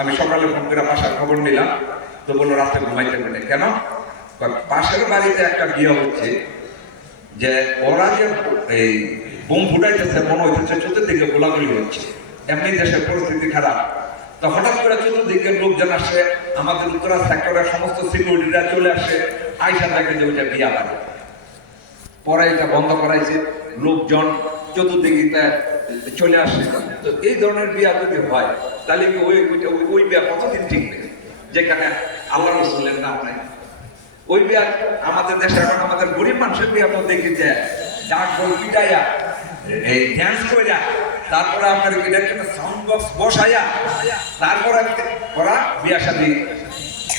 আমি সকালে ফোন করে বাসার খবর নিলাম, তো বলল রাতে ঘুমাইতে পারে কেন? পাশের বাড়িতে একটা বিয়ে হচ্ছে, যে ওরা যে এই বোম ফুটাইতেছে, মনে হইতেছে চতুর্দিকে গোলাগুলি হচ্ছে। এমনি দেশের পরিস্থিতি খারাপ। তো হঠাৎ করে চতুর্দিকে লোকজন আসে, আমাদের উত্তরা সেক্টরের সমস্ত সিকিউরিটিরা চলে আসে, আইসা দেখে যে ওইটা বিয়া বাড়ি। পরে এটা বন্ধ করাইছে, লোকজন চতুর্দিকে চলে আসে। তো এই ধরনের বিয়া যদি হয় তাহলে কি ওই ওইটা- ওই- বিয়া কতদিন টিকবে? যেখানে আল্লাহ রসুলের নাম নাই। ওই বিয়া আমাদের দেশে এখন আমাদের গরিব মানুষের বিয়া মধ্যে ডাক বই পিটাইয়া, এই ড্যান্স কইরা, তারপরে আপনার একটা সাউন্ড বক্স বসাইয়া ওরা বিয়া শাদী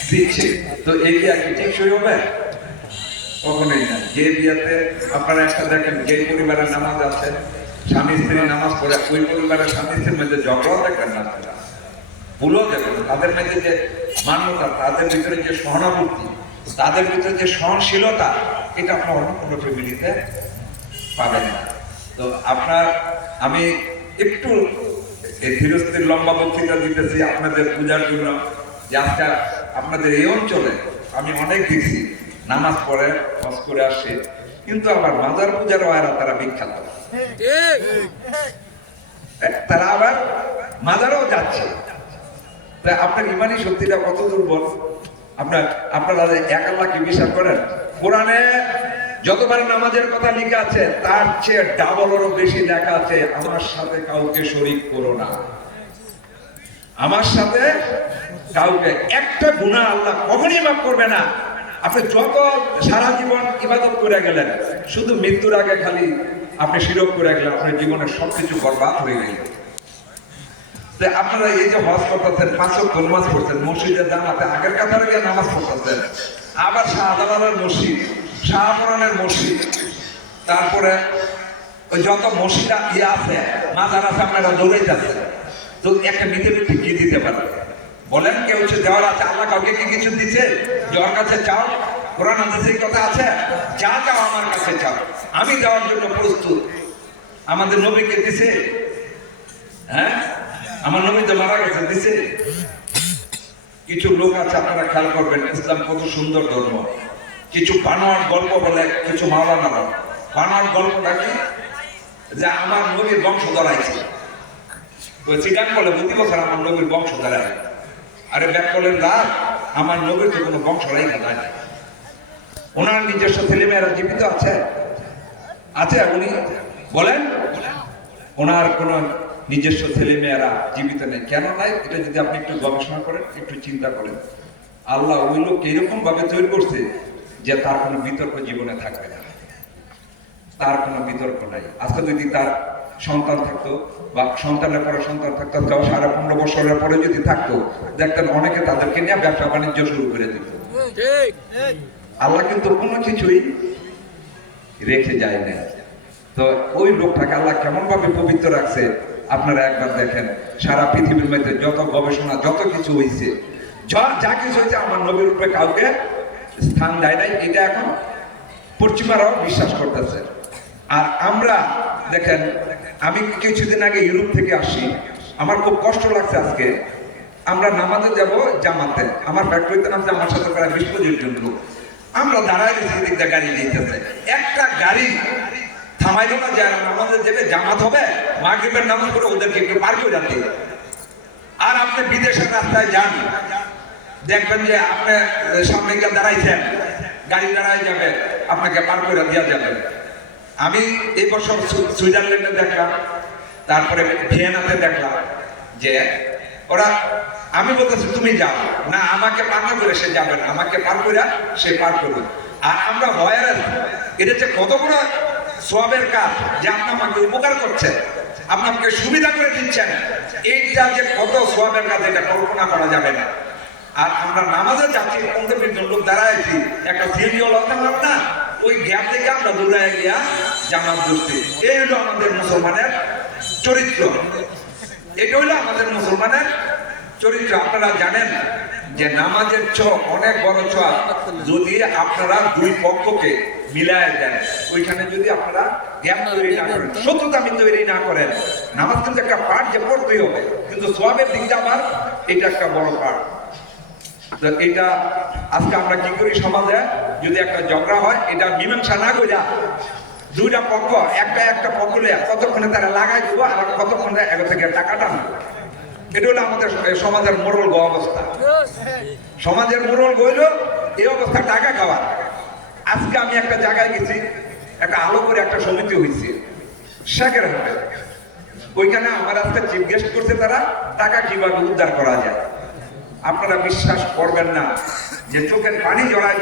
দিচ্ছে। তো এই বিয়া কি হবে? কখনোই না। যে বিয়াতে আপনারা একটা দেখেন, যে পরিবারের নামাজ আছে, স্বামী স্ত্রী নামাজ পড়ে, ওই পরিবারের স্বামী স্ত্রীর মধ্যে ঝগড়াও দেখেন না ভুলও না। তাদের মধ্যে যে মান্যতা তাদের ভিতরে যে সহানুভূতি তাদের ভিতরে যে সহনশীলতা এটা আপনার অন্য কোনো ফ্যামিলিতে পাবেন না। তো আপনার আমি একটু এই ধীরস্থির লম্বা বক্তৃতা দিতেছি আপনাদের পূজার জন্য যে আজকে আপনাদের এই অঞ্চলে আমি অনেক দেখছি নামাজ পড়ে হজ করে আসে কিন্তু আবার মাজার পূজার ওয়ারা তারা বিখ্যাত। তারা আবার মাজারও যাচ্ছে। তা আপনার ইমানি শক্তিটা কত দুর্বল? আপনার, আপনারা এক আল্লাহকে বিশ্বাস করেন? কোরআনে যতবার নামাজের কথা লিখে আছে, তার চেয়ে ডাবল ডাবলেরও বেশি লেখা আছে, আমার সাথে কাউকে শরিক করো না। আমার সাথে কাউকে, একটা গুণা আল্লাহ কখনই মাফ করবে না। আপনি যত সারা জীবন ইবাদত করে গেলেন, শুধু মৃত্যুর আগে খালি আপনি শিরক করে গেলেন, আপনার জীবনের সবকিছু বরবাদ হয়ে গেল। যে আপনারা এই যে হজ করতেছেন পাঁচ ওয়াক্ত নামাজ পড়ছেন, মসজিদের জামাতে আগের কাতারে গিয়ে নামাজ পড়তেছেন, আবার শাহজালালের মসজিদ, শাহপুরানের মসজিদ, তারপরে ওই যত মসজিদ ইয়ে আছে, মাজার আছে, আপনারা দৌড়ে যাচ্ছেন তো একটা নিতে কি দিতে পারে? বলেন কেউ হচ্ছে দেওয়ার আছে, আল্লাহ কাউকে কি কিছু দিচ্ছে? যার কাছে চাও, কোরআন হাদিসে কথা আছে, যা চাও আমার কাছে চাও। আমি দেওয়ার জন্য প্রস্তুত। আমাদের নবীকে দিছে হ্যাঁ? আমার নবী তো মারা গেছে দিছে কিছু লোক আছে, আপনারা খেয়াল করবেন, ইসলাম কত সুন্দর ধর্ম। কিছু বানোয়ার গল্প বলে, কিছু মাওলানা বলে। বানোয়ার গল্পটা কি? যে আমার নবীর বংশ ধরাইছে চিকান বলে প্রতি বছর আমার নবীর বংশ ধরায় আরে ব্যাক করলেন রাত আমার নবীর তো কোনো বংশ রাই না? ওনার নিজস্ব ছেলেমেয়েরা জীবিত আছে? আছে উনি? বলেন? ওনার কোনো নিজস্ব ছেলে মেয়েরা জীবিত নেই। কেন নাই? এটা যদি আপনি একটু গবেষণা করেন একটু চিন্তা করেন। আল্লাহ ওই লোক এরকম ভাবে তৈরি করছে যে তার কোনো বিতর্ক জীবনে থাকবে না। তার কোনো বিতর্ক নাই। আজকে যদি তার সন্তান থাকতো বা সন্তানের পরে সন্তান থাকতো তাও সাড়ে পনেরো বছরের পরে যদি থাকতো দেখতেন অনেকে তাদেরকে নিয়ে ব্যবসা বাণিজ্য শুরু করে দিত। আল্লাহ কিন্তু কোনো কিছুই রেখে যায় না তো ওই লোকটাকে আল্লাহ কেমন ভাবে পবিত্র রাখছে? আপনারা একবার দেখেন, সারা পৃথিবীর মধ্যে যত গবেষণা, যত কিছু হয়েছে যা কিছু হয়েছে আমার নবীর উপরে কাউকে স্থান দেয় নাই, এটা এখন পশ্চিমারাও বিশ্বাস করতেছে। আর আমরা, দেখেন, আমি কিছুদিন আগে ইউরোপ থেকে আসি, আমার খুব কষ্ট লাগছে আজকে। আমরা নামাজে যাব জামাতে, আমার ফ্যাক্টরিতে নামছে, আমার সাথে প্রায় বিশ পঁচিশ জন লোক। আমরা দিয়ে গাড়ি দিতেছে একটা গাড়ি থামাইলো না যায় আমাদের যেটা জামাত হবে, মাগরিবের নামাজ করে ওদেরকে একটু পার করে যাতে আর আপনি বিদেশের রাস্তায় যান, দেখবেন যে আপনি সামনে গিয়ে দাঁড়াইছেন, গাড়ি দাঁড়াই যাবে, আপনাকে পার করে দেওয়া যাবে। আমি এই বছর সুইজারল্যান্ডে দেখলাম, তারপরে ভিয়েনাতে দেখলাম যে ওরা, আমি বলতেছি, তুমি যাও। না, আমাকে পার না করে সে যাবে না, আমাকে পার করে সে পার করবে আর আমরা ভয়ের এটা যে কত বড় সবের কাজ যে আপনি আমাকে উপকার করছেন, আপনাকে সুবিধা করে দিচ্ছেন, এইটা যে কত সবের কাজ, এটা কল্পনা করা যাবে না। আর আমরা নামাজে যাচ্ছি, পনেরো লোক দাঁড়াইছি একটা সিএনজিও লাগতাম না? ওই গ্যাপ থেকে আমরা দৌড়ায় গিয়া জামাত ধরছি এই হলো আমাদের মুসলমানের চরিত্র। এটা হলো আমাদের মুসলমানের চরিত্র। আপনারা জানেন যে নামাজের ছ অনেক বড় ছ যদি আপনারা দুই পক্ষকে মিলায় দেন। ওইখানে যদি আপনারা জ্ঞান তৈরি না করেন শত্রুতা তৈরি না করেন নামাজ কিন্তু একটা পাঠ যে পড়তেই হবে কিন্তু সোয়াবের দিকটা আবার এটা একটা বড় তো এটা আজকে আমরা কি করি সমাজে? যদি একটা ঝগড়া হয় এটা মীমাংসা না কইরা দুইটা পক্ষ একটা একটা পক্ষ কতক্ষণে তারা লাগাই দিব আর কতক্ষণে এগো থেকে টাকাটা না এটা হলো আমাদের সমাজের মোরল গো অবস্থা। সমাজের মোরল গইল এই অবস্থা টাকা খাওয়ার আজকে আমি একটা জায়গায় গেছি, একটা আলো করে একটা সমিতি হয়েছে শেখের হাটে। ওইখানে আমার আজকে জিজ্ঞেস করছে তারা, টাকা কীভাবে উদ্ধার করা যায়? আপনারা বিশ্বাস করবেন না যে চোখের পানি জড়ায়